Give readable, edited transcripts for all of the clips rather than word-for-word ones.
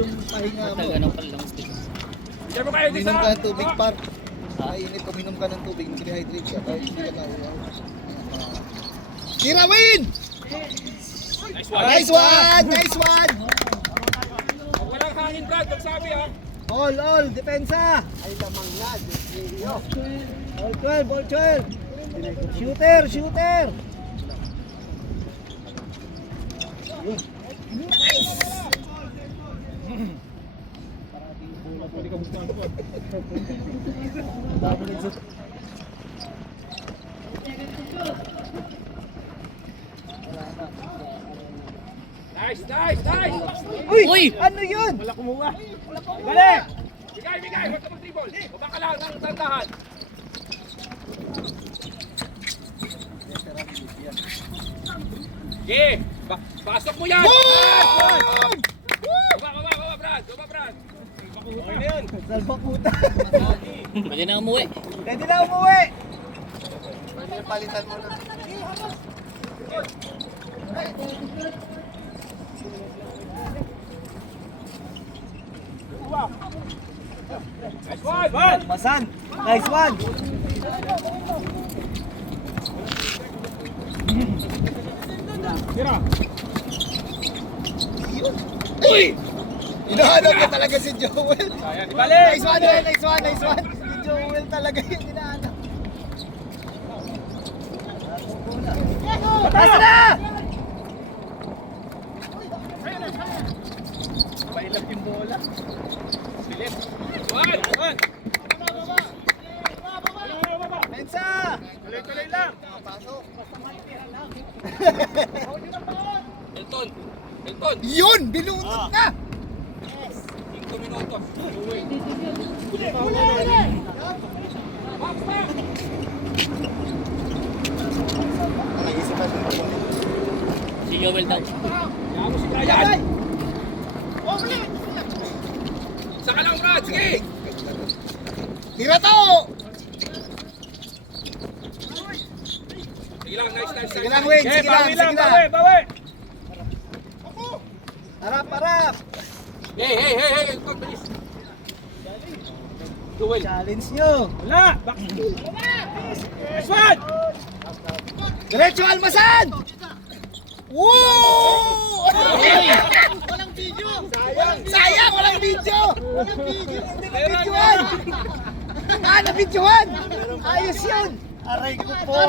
Yung pahinga mo. Ganun pala lang stick. Diyan mo kayo di Uminom sa... ka ng tubig, par. Mainit, uminom ka ng tubig, mag-rehydrate ka. Kahit hindi ka nauuhaw. Tira, win! Nice one! Nice one! Nice one! Walang hangin, Brad. Magsabi ha. All, depensa! Ay, lamang na. All 12, all 12. Shooter! Nice! Nice! Uy! Ano yun? Wala kumuha. Balik! Bigay! Huwag ka mag-dribble. Baba ka lang ng tandahan. Okay! Pasok mo yan! Boom! Baba, Brad! Okay na yun. Salbakuta. Pwede na umuwi. Pwede na umuwi. Pwede na palitan mo na. Nice one! Masan. Nice one. Tira! Uy! Hinahanap niya talaga si Joel. Ayan, ibalik! Nice one. Si Joel talaga yung hinahanap. Pasa na! Bailap yung bola. Silip. One! Mensa! Tuloy lang. Pasok. Elton! Yun! Binunot na! 5 minutos. Naisipan mo. Si Joel daw. Kaya mo si Brian. Saka lang, Brad. Sige! Tira to! Sige lang, nice. Sige lang, Wing. Sige lang. Bawi! Harap! Hey! Elton, bilis. Duel. Challenge nyo. Wala! Nice one! Diretso Almasan! Woo! Walang video! Sayang! Walang video! Hindi na-videoan! Na-videoan! Ayos yun! Aray ko po!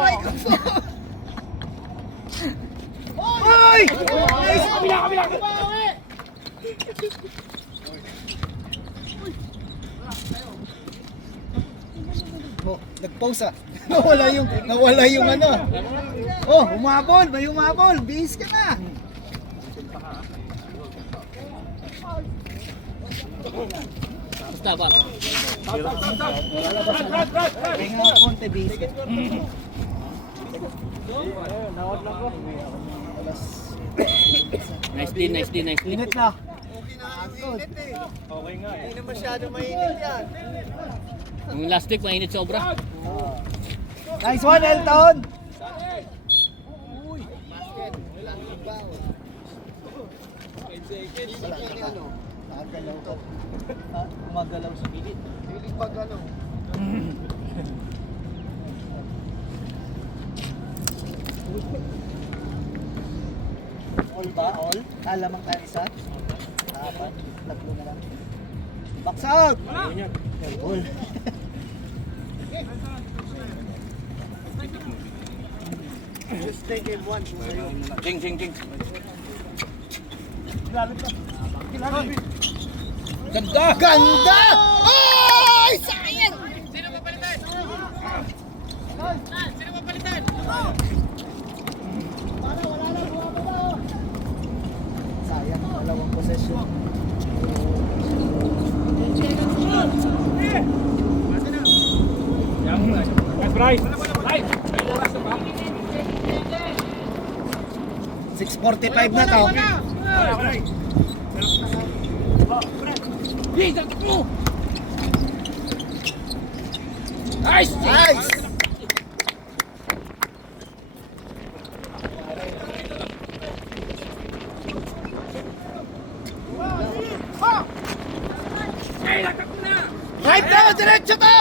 Uy! Nice! Kabila! Oh, nag-pause ah. Nawala yung ano. Oh, may umabol. Bihis ka na. Basta ba? Brad! Kaya nga konti bihis ka. Nice din. Init na. Okay nga eh. Hindi na masyado mainit yan. Yung last week, mainit sobra. Nice one, Elton! Gumagalaw sa pilit. Pilit pag ano. All ba? All? Lamang ka isa? Apat? Tatlo na lang. Box out! All. Just take him one. Jing. Ganda! Ay! Sayang! Sino papalitan? Sayang, dalawang possession. Nice, Bryce. Live. 6:45 na to. Nice! Nice! Okay, lagtak mo na. Right to! Diretso to!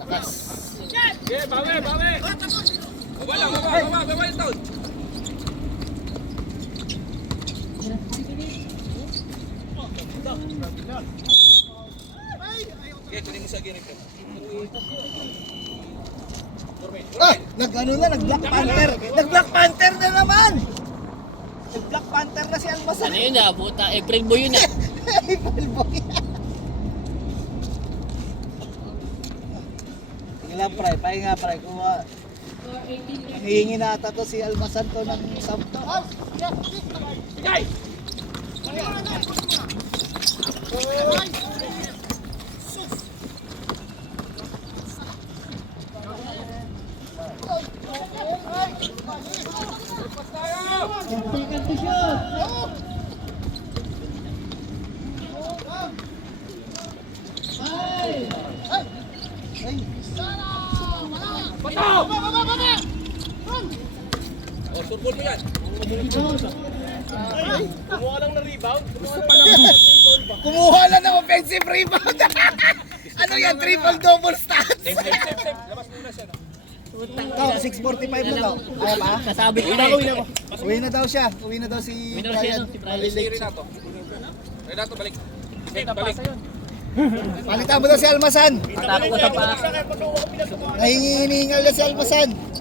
Takas. Okay, bawi, bawi. Baba lang, baba yung taon. Okay, kunin mo sa gilid. Ah! Nag-ano na, nag-Black Panther! Nag-Black Panther na naman! Nag-Black Panther na si Almasan. Ano yun ah, puta, April Boy yun ah. April Boy. Tingnan pre, pahinga pre. Kuha. Hihingi na ata to si Almasan to ng sampo. Bigay! Ay, Bato! Oh, surbol mo yan. kumuha lang ng offensive rebound. Ano yan? Triple double stats. Save. Labas muna siya. To, 6:45 na to. Kaya pa? Sasabi ko na eh. Uwi na daw siya. Uwi na daw si Uwi na daw siya, Brian. no? Si Brian. Malilate siya. Renato. Renato, balik. Steve, balik. Palitan mo daw si Almasan. Tapos ko sa pa. Nahingi-hiningal na si Almasan.